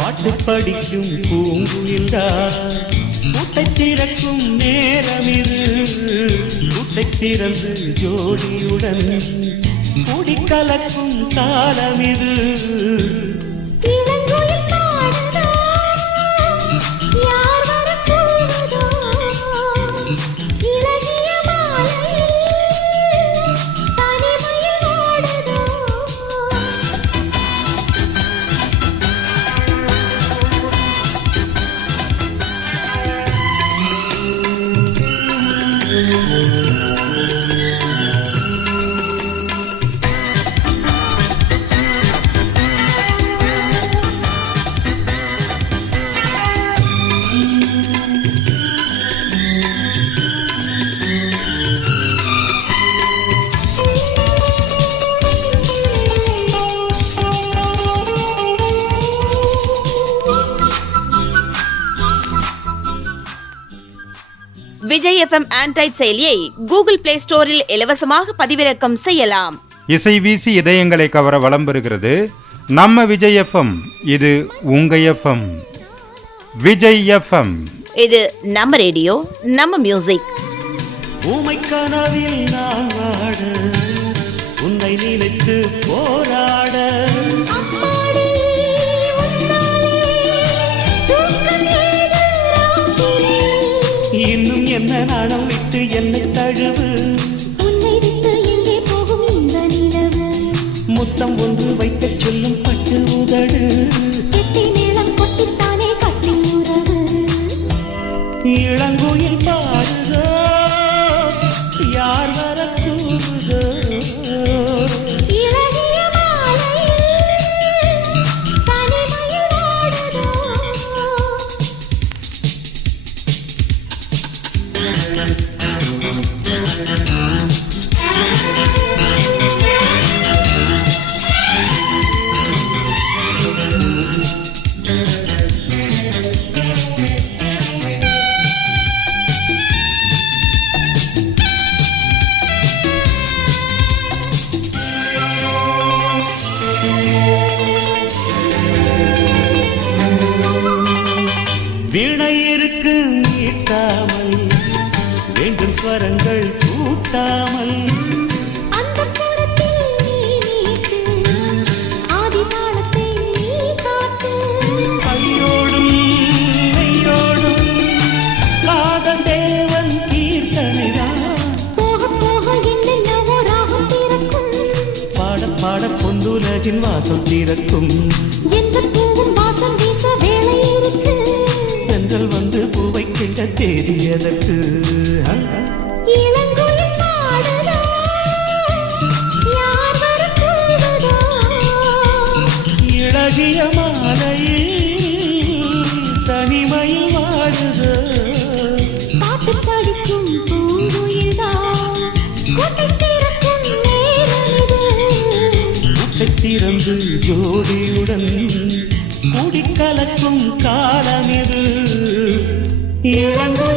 பாட்டு படிக்கும் பூங்குயில்தான் கூட்டை திறக்கும் நேரம் இது. கூட்டை திறந்து ஜோடியுடன் கூடி கலக்கும் காலம் இது. விஜய் FM ஆண்ட்ராய்ட் செயலியை கூகுள் பிளே ஸ்டோரில் இலவசமாக பதிவிறக்கம் செய்யலாம். இசை வீசி இதயங்களை கவர வலம் பெறுகிறது நம்ம விஜய் FM. இது உங்க FM. விஜய் FM. இது நம்ம ரேடியோ, நம்ம மியூசிக். ஊமை கனவில் நான் வாட, உன்னை நினைத்து போராட, இன்னும் என்ன நாணம் விட்டு என்னை தழுவு, உன்னை விட்டு எங்கே போகும் இந்த நிலவு, முத்தம் ஒன்று வைக்க சொல்லும் பட்டு உதடு, கெட்டி நீளம் கொட்டித்தானே கட்டி உறவு, இளங்குயில் பாடுதோ யார் வர கூறுதோ, இளகிய மாலையில் தனிமையில் ஆடுதோ. வீணை இருக்கு மீட்டாமல், வேண்டும் ஸ்வரங்கள் கூட்டாமல், அந்த புறத்தில் நீ நீட்டு, ஆதி தாளத்தை நீ காட்டு, கையோடும் மெய்யோடும் காதல் தேவன் கீர்த்தனைதான், போக போக என்னென்னவோ ராகம் பிறக்கும், பாட பாட பொந்துலகின் வாசம் திறக்கும், எந்த பூவும் வாசம் வீச வேலை இருக்கு, தென்றல் வந்து பூவை கிண்ட தேதி எதற்கு, இளங்குயில் பாடுதோ யார் வர கூறுதோ, இளகிய மாலையில் தனிமையில் வாடுதோ, பாட்டு படிக்கும் பூங்குயில்தான் கூட்டை திறக்கும் நேரம் இது, கூட்டை திறந்து ஜோடியுடன் கூடி கலக்கும் காலம் இது. இளங்கோ